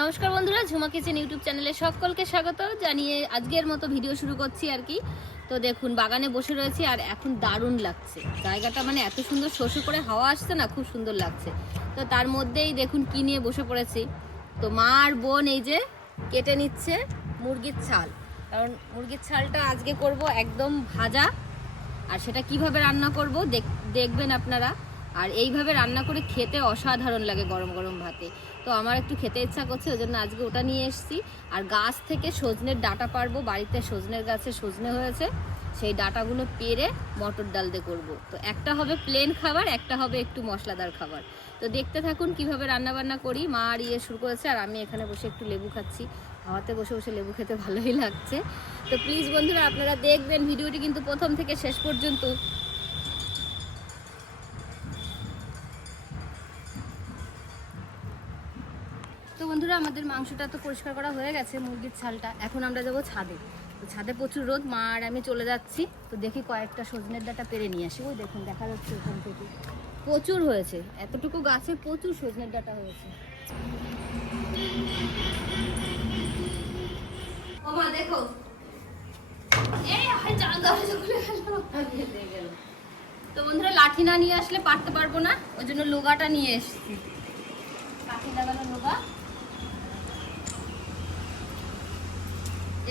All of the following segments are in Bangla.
নমস্কার বন্ধুরা, ঝুমা কিচেন ইউটিউব চ্যানেলে সকলকে স্বাগত জানিয়ে আজকের মতো ভিডিও শুরু করছি আর কি। তো দেখুন, বাগানে বসে রয়েছি আর এখন দারুণ লাগছে জায়গাটা, মানে এত সুন্দর শোষো করে হাওয়া আসছে না, খুব সুন্দর লাগছে। তো তার মধ্যেই দেখুন কি নিয়ে বসে পড়েছি। তো মা আর বোন এই যে কেটে নিচ্ছে মুরগির ছাল, কারণ মুরগির ছালটা আজকে করব একদম ভাজা। আর সেটা কিভাবে রান্না করব দেখবেন আপনারা। আর এইভাবে রান্না করে খেতে অসাধারণ লাগে গরম গরম ভাতে। তো আমার একটু খেতে ইচ্ছা করছে, ওই জন্য আজকে ওটা নিয়ে এসেছি। আর গাছ থেকে সজনের ডাঁটা পারবো, বাড়িতে সজনের গাছে সজনে হয়েছে, সেই ডাঁটাগুলো পেরে মটর ডাল দিয়ে করবো। তো একটা হবে প্লেন খাবার, একটা হবে একটু মশলাদার খাবার। তো দেখতে থাকুন কিভাবে রান্না বান্না করি। মা আর শুরু করেছে আর আমি এখানে বসে একটু লেবু খাচ্ছি। হাওয়াতে বসে বসে লেবু খেতে ভালোই লাগছে। তো প্লিজ বন্ধুরা, আপনারা দেখবেন ভিডিওটি কিন্তু প্রথম থেকে শেষ পর্যন্ত। তো বন্ধুরা, আমাদের মাংসটা তো পরিষ্কার করা হয়ে গেছে, মুরগির ছালটা। এখন আমরা যাবো ছাদে। তো ছাদে প্রচুর রোদ, মা আর আমি চলে যাচ্ছি। তো দেখি কয়েকটা সজনের ডাঁটা পেরে নিয়ে আসি। ওই দেখুন দেখা যাচ্ছে ওখান থেকে প্রচুর হয়েছে, এতটুকু গাছে প্রচুর সজনের ডাঁটা হয়েছে। ও মা দেখো, তো বন্ধুরা, লাঠি না নিয়ে আসলে পারতে পারবো না, ওই জন্য লোগাটা নিয়ে এসেছি। লাঠি লাগানো লোগা।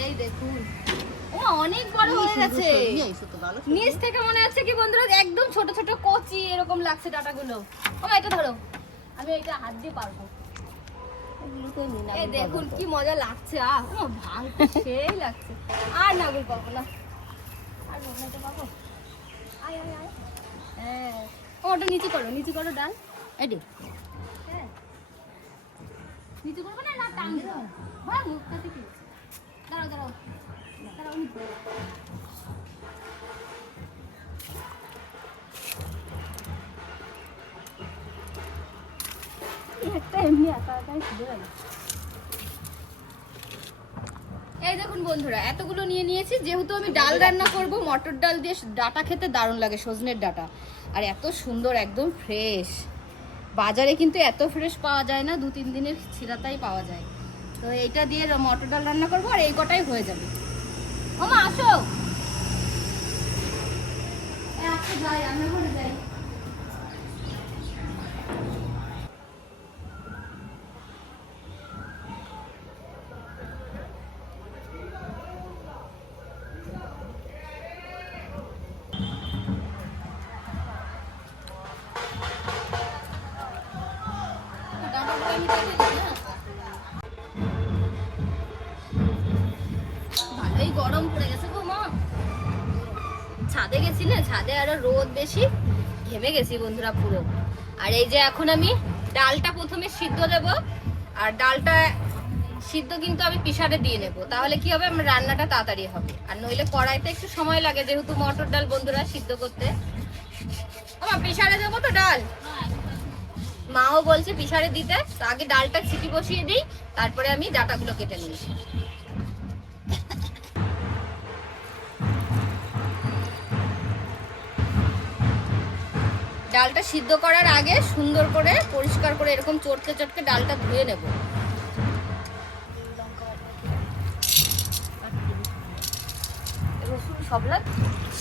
এই দেখুন, ও অনেক বড় হয়ে গেছে। নিচ থেকে মনে হচ্ছে কি বন্ধুরা, একদম ছোট ছোট কচি এরকম লাগছে ডাটাগুলো। ও এটা ধরো, আমি এটা হাত দিয়ে পারবো। এই দেখুন কি মজা লাগছে। ভাঙতে সেই লাগছে। আর নাগুল পাবো না, আর বলতে পাবো। আয় আয় আয়। হ্যাঁ, ওটা নিচু করো, নিচু করো ডাল। এই দে, হ্যাঁ নিচু করবো না, না টান দাও। হ্যাঁ, মুখটা থেকে দাঁড়াও দাঁড়াও দাঁড়াও। এই দেখুন বন্ধুরা, এতগুলো নিয়ে নিয়েছি। যেহেতু আমি ডাল রান্না করব, মটর ডাল দিয়ে ডাটা খেতে দারুণ লাগে, সজনের ডাটা। আর এত সুন্দর, একদম ফ্রেশ। বাজারে কিন্তু এত ফ্রেশ পাওয়া যায় না, 2-3 দিনের ছিঁড়াটাই পাওয়া যায়। তো এইটা দিয়ে মটর ডাল রান্না করবো, আর এই কটাই হয়ে যাবে। ও মা আসো, যাই রান্নাঘরে যাই। ভালোই গরম পড়ে গেছে গো মা। ছাদে গেছি না, ছাদে আরো রোদ বেশি, ঘেমে গেছি বন্ধুরা পুরো। আর এই যে এখন আমি ডালটা প্রথমে সিদ্ধ দেব। আর ডালটা সিদ্ধ কিন্তু আমি পিষারে দিয়ে নেব, তাহলে কি হবে, আমার রান্নাটা তাড়াতাড়ি হবে। আর নইলে কড়াইতে একটু সময় লাগে, যেহেতু মটর ডাল বন্ধুরা সিদ্ধ করতে। আমার পিষারে দেবো তো ডাল, মাও বলছে পিষারে দিতে। তো আগে ডালটা সিটি বসিয়ে দিই, তারপরে আমি ডাটাগুলো কেটে নিই। ডালটা সিদ্ধ করার আগে সুন্দর করে পরিষ্কার করে এরকম চটকে চটকে ডালটা ধুয়ে নেব। রসুন সব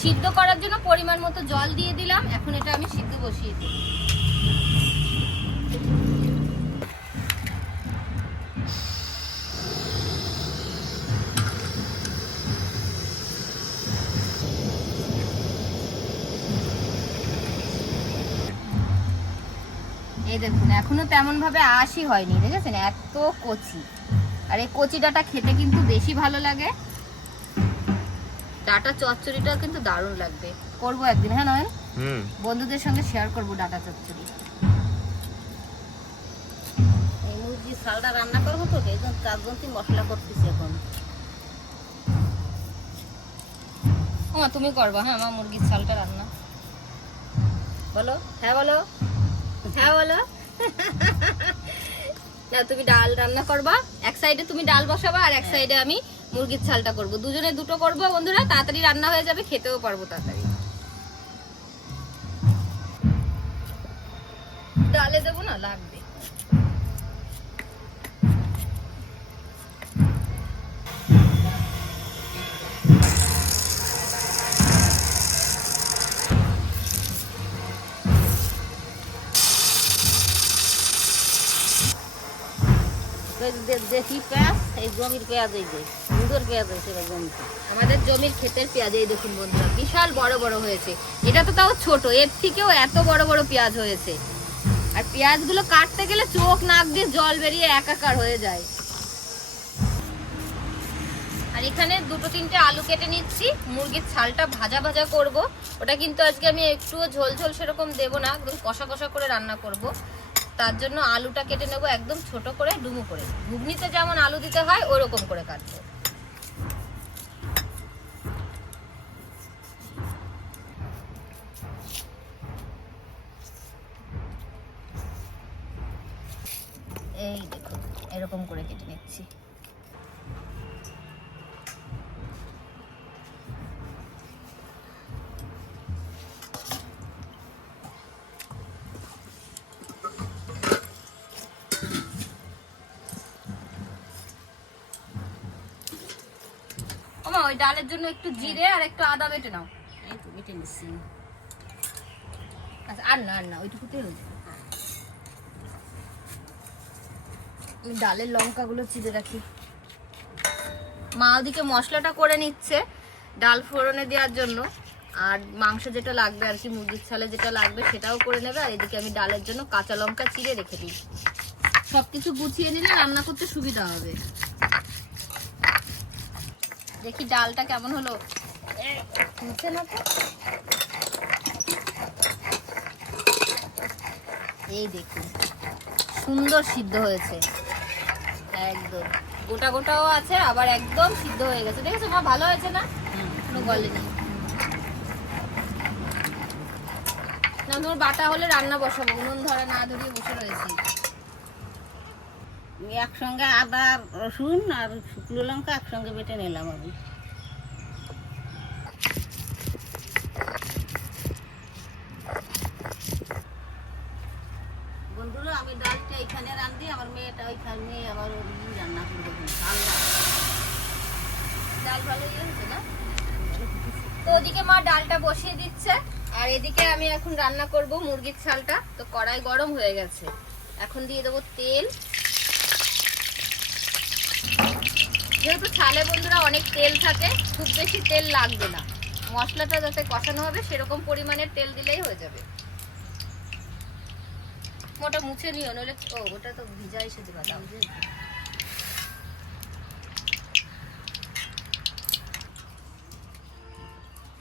সিদ্ধ করার জন্য পরিমাণ মতো জল দিয়ে দিলাম। এখন এটা আমি সিদ্ধ বসিয়ে দিই। এই দেখুন, এখনো তেমন ভাবে আঁশই হয়নি, দেখেছেন এত কচি। আর এই কচি ডাটা খেতে কিন্তু বেশি ভালো লাগে। ডাটা চচ্চড়িটা কিন্তু দারুণ লাগবে, করবো একদিন। হ্যাঁ নয়, বন্ধুদের সঙ্গে শেয়ার করবো ডাটা চচ্চড়ি। এই মুরগির ছালটা রান্না করবো তো, এই জন্য 4 মশলা করতেছি এখন। তুমি করবা? হ্যাঁ, আমার মুরগির ছালটা রান্না। বলো হ্যাঁ, বলো হ্যাঁ, বলো। না, তুমি ডাল রান্না করবা, এক সাইডে তুমি ডাল বসাবা আর এক সাইডে আমি মুরগির ছালটা করব। দুজনে দুটো করবো বন্ধুরা, তাড়াতাড়ি রান্না হয়ে যাবে, খেতেও পারবো তাড়াতাড়ি। ডালে দেবো না, লাগবে। দেশি পেঁয়াজ, এই জমির পেঁয়াজ, এই যে সুন্দর পেঁয়াজ হয়েছে জমিতে। আমাদের জমির ক্ষেতের পেঁয়াজ এই দেখুন বন্ধুরা, বিশাল বড় বড় হয়েছে। এটা তো তাও ছোট, এর থেকেও এত বড় বড় পেঁয়াজ হয়েছে। আর পেঁয়াজগুলো কাটতে গেলে চোখ নাক দিয়ে জল বেরিয়ে একাকার হয়ে যায়। আর এখানে দুটো তিনটে আলু কেটে নিচ্ছি, মুরগির ছালটা ভাজা ভাজা করব। ওটা কিন্তু আজকে আমি একটুও ঝোল ঝোল সেরকম দেবো না, একদম কষা কষা করে রান্না করব। তার জন্য আলুটা কেটে নেব একদম ছোট করে, ডুমু করে। ঘুগনিতে যেমন আলু দিতে হয় ওরকম করে কাটবো। এই দেখুন এরকম করে কেটে নিচ্ছি। ওমা ওই ডালের জন্য একটু জিরে আর একটু আদা বেটে নাও। এই তো বেটে নিচ্ছি। আচ্ছা আর না ওইটুকুতেই হয়ে যাবে। আমি ডালের লঙ্কাগুলো চিড়ে রাখি। মা ওদিকে মশলাটা করে নিচ্ছে ডাল ফোড়নে দেওয়ার জন্য, আর মাংস যেটা লাগবে আর কি, মুরগির ছালে যেটা লাগবে সেটাও করে নেবে। আর এদিকে আমি ডালের জন্য কাঁচা লঙ্কা চিড়ে রেখে দিই। সবকিছু গুছিয়ে নিলে রান্না করতে সুবিধা হবে। দেখি ডালটা কেমন হলো। নিচে না তো, এই দেখুন সুন্দর সিদ্ধ হয়েছে, একদম গোটা গোটাও আছে, আবার একদম সিদ্ধ হয়ে গেছে। দেখেছো মা, ভালো হয়েছে না? কোনো গলেনি না। তোমার বাটা হলে রান্না বসাবো, উনুন ধরে না ধরিয়ে বসে রয়েছি। একসঙ্গে আদা রসুন আর শুকনো লঙ্কা একসঙ্গে বেটে নিলাম আমি। বন্ধুরা, আমি ডালটা এখানে রান্ধি, আমার মেয়েটা ওইখানে আমার রান্না করবে। ডাল ভালো হয়েছে না? তো ওদিকে মা ডালটা বসিয়ে দিচ্ছে, আর এদিকে আমি এখন রান্না করব মুরগির ছালটা। তো কড়াই গরম হয়ে গেছে, এখন দিয়ে দেবো তেল। যেহেতু ছালে বন্ধুরা অনেক তেল থাকে, খুব বেশি তেল লাগবে না। মশলাটা যাতে কষানো হবে সেরকম পরিমাণের তেল দিলেই হয়ে যাবে। ওটা মুছে নিও, নইলে ওটা তো ভিজা এসে দিবা।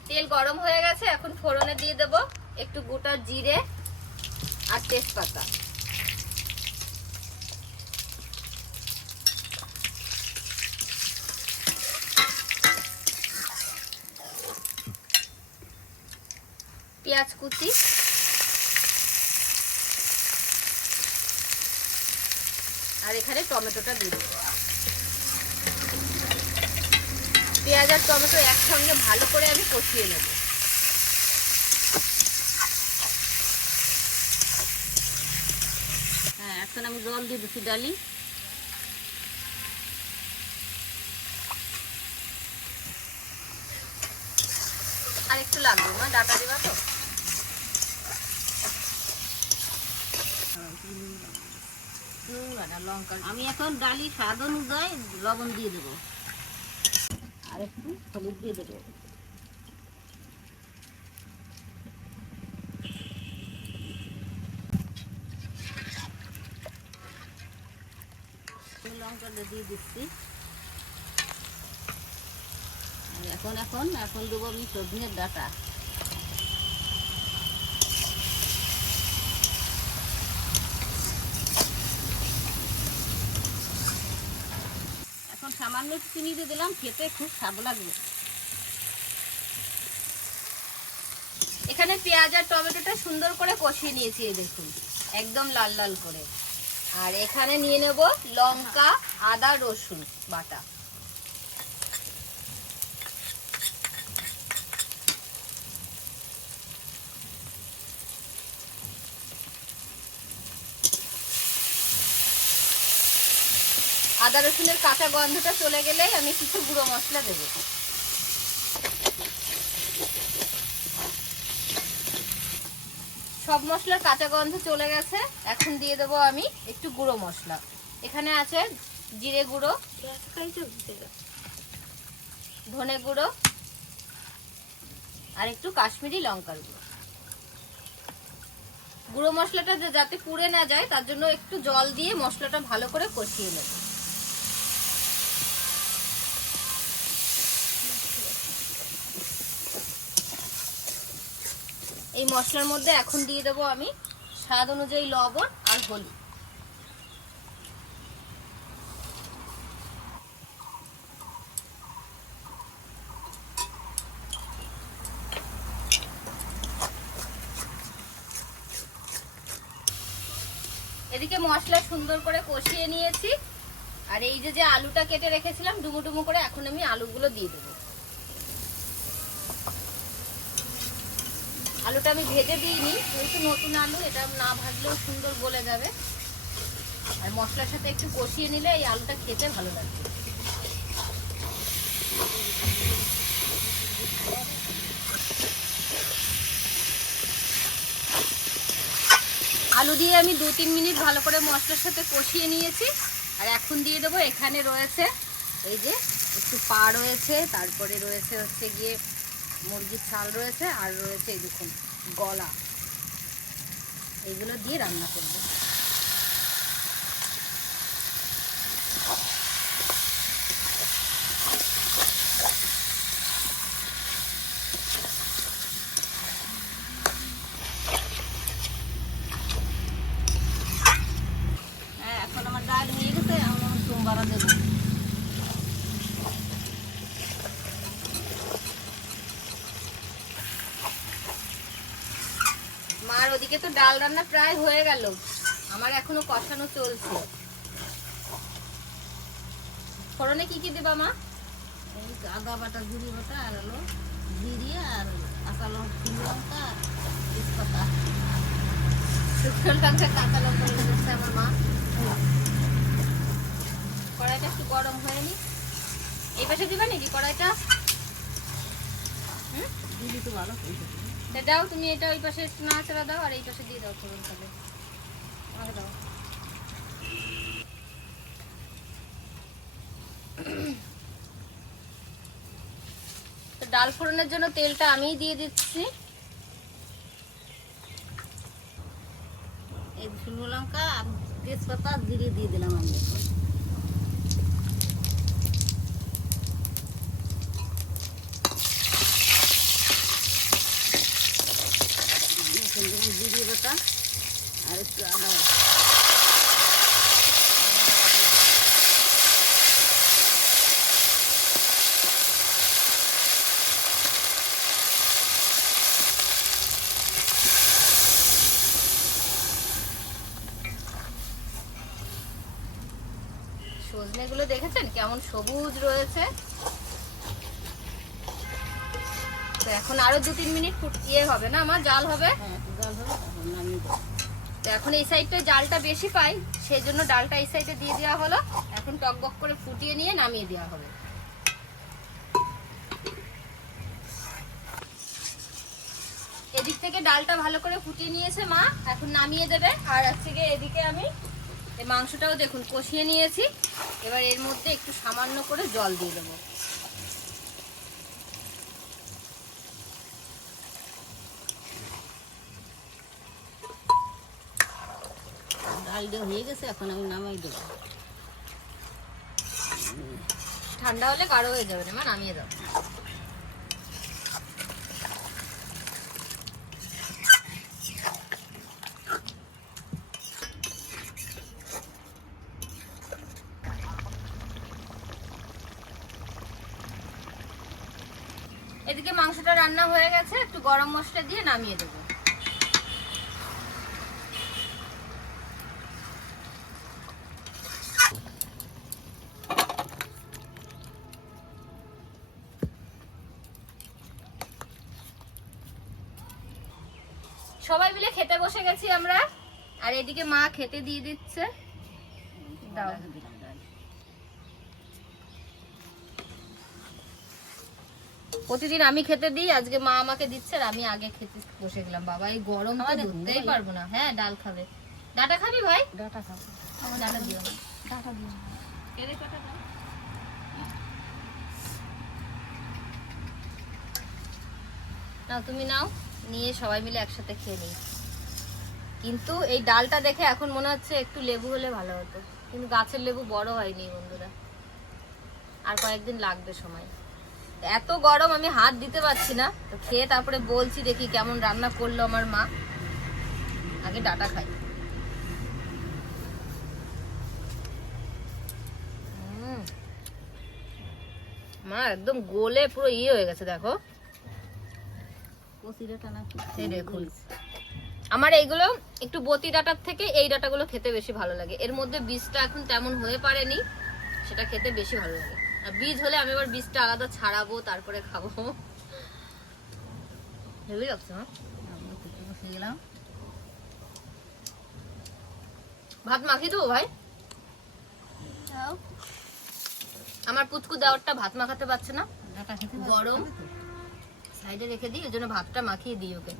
তেল গরম হয়ে গেছে, এখন ফোড়নে দিয়ে দেব একটু গোটা জিরে আর তেজপাতা। পেঁয়াজ কুচি, আর এখানে টমেটোটা দিয়ে দেব। পেঁয়াজ আর টমেটো একসঙ্গে ভালো করে আমি কষিয়ে নেব। হ্যাঁ, এখন আমি জল দিয়ে দিচ্ছি ডালি। আর একটু লাগবে মা, ডাটা দিবা তো? লঙ্কা আমি এখন ডালি স্বাদ অনুযায়ী লবণ দিয়ে দেবো, আর একটু হলুদ দিয়ে দেবো। লঙ্কাটা দিয়ে দিচ্ছি। এখন এখন এখন দেবো আমি সজনের ডাঁটা। এখন সামান্য একটু চিনি দিয়ে দিলাম, খেতে খুব স্বাদ লাগবে। এখানে পেঁয়াজ আর টমেটোটা সুন্দর করে কষিয়ে নিয়েছি, এই দেখুন একদম লাল লাল করে। আর এখানে নিয়ে নেব লঙ্কা, আদা, রসুন বাটা। আদা রসুনের কাঁচা গন্ধটা চলে গেলেই আমি কিছু গুঁড়ো মশলা দেব। সব মশলার কাঁচা গন্ধ চলে গেছে, এখন দিয়ে দেবো আমি একটু গুঁড়ো মশলা। এখানে আছে জিরে গুঁড়ো, ধনে গুঁড়ো আর একটু কাশ্মীরি লঙ্কার গুঁড়ো। গুঁড়ো মশলাটা যাতে পুড়ে না যায় তার জন্য একটু জল দিয়ে মশলাটা ভালো করে কষিয়ে নেব। এই মশলার মধ্যে এখন দিয়ে দেবো আমি স্বাদ অনুযায়ী লবণ আর হলুদ। এদিকে মশলা সুন্দর করে কষিয়ে নিয়েছি, আর এই যে আলুটা কেটে রেখেছিলাম ডুমো ডুমো করে, এখন আমি আলুগুলো দিয়ে দেবো। আলুটা আমি ভেজে দিইনি, যেহেতু নতুন আলু, এটা না ভাজলেও সুন্দর গলে যাবে। আর মশলার সাথে একটু কষিয়ে নিলে এই আলুটা খেতে ভালো লাগবে। আলু দিয়ে আমি 2-3 মিনিট ভালো করে মশলার সাথে কষিয়ে নিয়েছি। আর এখন দিয়ে দেবো, এখানে রয়েছে এই যে একটু পা রয়েছে, তারপরে রয়েছে হচ্ছে গিয়ে মুরগির ছাল রয়েছে, আর রয়েছে এই দেখুন গলা। এইগুলো দিয়ে রান্না করবো। এখন আমার ডাল হয়ে গেছে, এখন সোমবার দেবো। মার ওদিকে তো ডাল রান্না প্রায় হয়ে গেল, আমার এখনো কষানো চলছে। ফোড়নে কি কি দেবা মা? এই আদা বাটা, জিরে বাটা, আর হলো জিরে আর কাঁচা লঙ্কা, তেজপাতা। শুকনো লঙ্কা কাঁচা লঙ্কা দিচ্ছে আমার মা। কড়াইটা একটু গরম হয়নি, এই পাশে দিবা নাকি কড়াইটা? দিদি তো ভালো দাও তুমি, এটা ওই পাশে একটু নাড়াচাড়া দাও, আর এই পাশে দিয়ে দাও ফোড়ন। তাহলে আমাকে দাও। তো ডাল ফোড়নের জন্য তেলটা আমিই দিয়ে দিচ্ছি। এই শুকনো লঙ্কা আর তেজপাতা, জিরে দিয়ে দিলাম আমি এখন। জিরে বাটা আর একটু আদা। সজনে গুলো দেখেছেন কেমন সবুজ রয়েছে। তো এখন আরো 2-3 মিনিট ফুটিয়ে হবে না আমার, জাল হবে। তো এখন এই সাইডটা জালটা বেশি পাই, সেই জন্য ডালটা এই সাইডে দিয়ে দেওয়া হলো। এখন টকবক করে ফুটিয়ে নিয়ে নামিয়ে দেওয়া হবে। এদিক থেকে ডালটা ভালো করে ফুটিয়ে নিয়েছে মা, এখন নামিয়ে দেবে। আর হচ্ছে গিয়ে এদিকে আমি এই মাংসটাও দেখুন কষিয়ে নিয়েছি। এবার এর মধ্যে একটু সামান্য করে জল দিয়ে দেবো। ডালটা হয়ে গেছে, এখন আমি নামাই দেবো। ঠান্ডা হলে গাঢ় হয়ে যাবে না মা, নামিয়ে দাও। এদিকে মাংসটা রান্না হয়ে গেছে, একটু গরম মশলা দিয়ে নামিয়ে দেবো। সবাই মিলে খেতে বসে গেছি আমরা, আর এদিকে মা খেতে দিয়ে দিচ্ছে। দাও। প্রতিদিন আমি খেতে দিই, আজকে মা আমাকে দিচ্ছে, আর আমি আগে খেতে বসে গেলাম। বাবা এই গরম তো ধরতেই পারবো না। হ্যাঁ ডাল খাবে। ডাটা খাবি ভাই? ডাটা খাবো। ডাটা দিও। ডাটা দিও। কেড়ে কাটা দাও। নাও তুমি নাও, নিয়ে সবাই মিলে একসাথে খেয়ে নিই। কিন্তু এই ডালটা দেখে এখন মনে হচ্ছে একটু লেবু হলে ভালো হতো, কিন্তু গাছের লেবু বড় হয়নি বন্ধুরা, আর কয়েকদিন লাগবে সময়। এত গরম আমি হাত দিতে পারছি না, তো খেয়ে তারপরে বলছি দেখি কেমন রান্না করলো আমার মা। আগে ডাটা খাই। মা একদম গোলে পুরো ইয়ে হয়ে গেছে দেখো। কচিটা টানা এই দেখুন, আমার এইগুলো একটু বতি ডাটার থেকে এই ডাটাগুলো খেতে বেশি ভালো লাগে। এর মধ্যে বীজটা এখন তেমন হয়ে পারেনি, সেটা খেতে বেশি ভালো লাগে। আর বীজ হলে আমি আবার বীজটা আলাদা ছাড়াবো, তারপরে খাবো। হেভি লাগছে। আমরা খেতে বসে গেলাম। ভাত মাখিয়ে দেবো ভাই? আমার পুচকু দেওয়ারটা ভাত মাখাতে পারছে না, ডাটা খেতে গরম। সাইডে রেখে দিই, ওই জন্য ভাতটা মাখিয়ে দিই ওকে।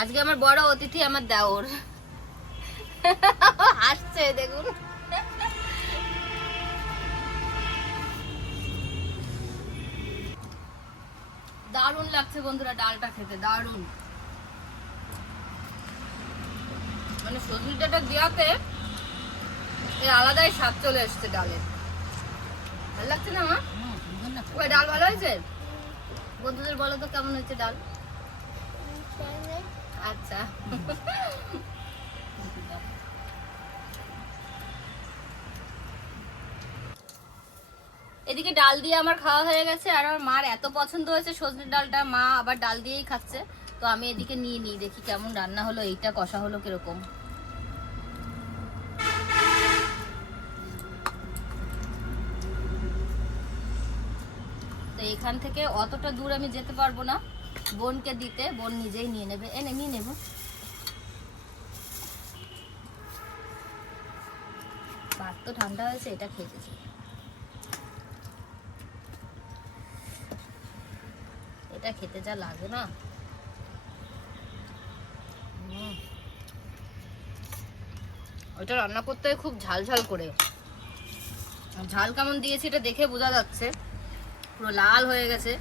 আজকে আমার বড় অতিথি আমার দেওর। হাসছে দেখুন। দারুণ লাগছে বন্ধুরা ডালটা খেতে, দারুণ। মানে সজনে ডাঁটা দেওয়াতে এর আলাদাই স্বাদ চলে এসছে ডালের। ভালো লাগছে না মা? সুন্দর না? ওই ডাল ভালো হয়েছে? বন্ধুদের বলো তো কেমন হয়েছে ডাল। আচ্ছা। এদিকে ডাল দিয়ে আমার খাওয়া হয়ে গেছে, আর আমার মার এত পছন্দ হয়েছে সজনের ডালটা, মা আবার ডাল দিয়েই খাচ্ছে। তো আমি এদিকে নিয়ে নিই, দেখি কেমন রান্না হলো, এইটা কষা হলো কিরকম। তো এখান থেকে অতটা দূর আমি যেতে পারবো না বোনকে দিতে, বোন নিজেই নিয়ে নেবে। এনে নিয়ে নেবো। ভাত তো ঠান্ডা হয়েছে, এটা খেতেছি। এটা খেতে যা লাগে না। ওইটা রান্না করতে হয় খুব ঝাল ঝাল করে। ঝাল কেমন দিয়েছি এটা দেখে বোঝা যাচ্ছে, পুরো লাল হয়ে গেছে।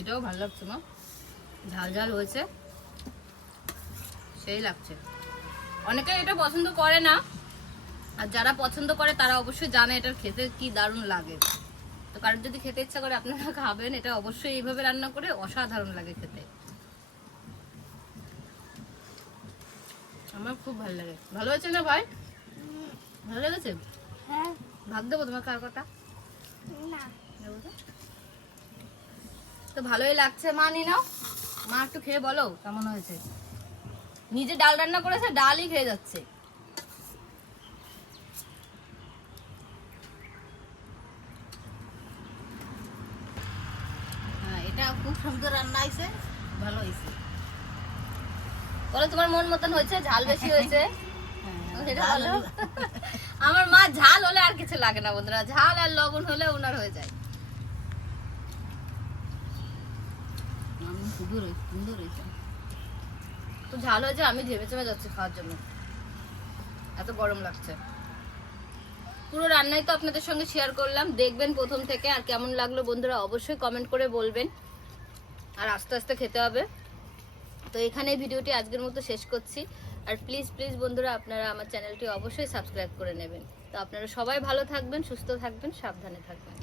এটাও ভালো লাগছে মা, ঝাল ঝাল হয়েছে, সেই লাগছে। অনেকে এটা পছন্দ করে না, আর যারা পছন্দ করে তারা অবশ্যই জানে এটা খেতে কি দারুণ লাগে। তো কারোর যদি খেতে ইচ্ছা করে আপনারা খাবেন, এটা অবশ্যই এইভাবে রান্না করে অসাধারণ লাগে খেতে। আমার খুব ভালো লাগে। ভালো হয়েছে না ভাই? ভালো লেগেছে? হ্যাঁ। ভাগ দেবো তোমাকে আর কটা? না। দেবো তো? তো ভালোই লাগছে মা, নি নাও। মা একটু খেয়ে বলো কেমন হয়েছে। নিজে ডাল রান্না করেছে, ডালই খেয়ে যাচ্ছে। হ্যাঁ, এটা খুব সুন্দর রান্না হয়েছে, ভালো হয়েছে। বলো তোমার মন মতন হয়েছে, ঝাল বেশি হয়েছে? হ্যাঁ, সেটা ভালো। বলো। আমার মা ঝাল হলে আর কিছু লাগে না বন্ধুরা, ঝাল আর লবণ হলে ওনার হয়ে যায়। সুন্দর হয়েছে, সুন্দর হয়েছে। তো ঝাল হয়েছে, আমি ঝেমে চেমে যাচ্ছি খাওয়ার জন্য, এত গরম লাগছে। পুরো রান্নাই তো আপনাদের সঙ্গে শেয়ার করলাম, দেখবেন প্রথম থেকে। আর কেমন লাগলো বন্ধুরা অবশ্যই কমেন্ট করে বলবেন। আর আস্তে আস্তে খেতে হবে। তো এখানে ভিডিওটি আজকের মতো শেষ করছি। আর প্লিজ প্লিজ বন্ধুরা আপনারা আমার চ্যানেলটি অবশ্যই সাবস্ক্রাইব করে নেবেন। তো আপনারা সবাই ভালো থাকবেন, সুস্থ থাকবেন, সাবধানে থাকবেন।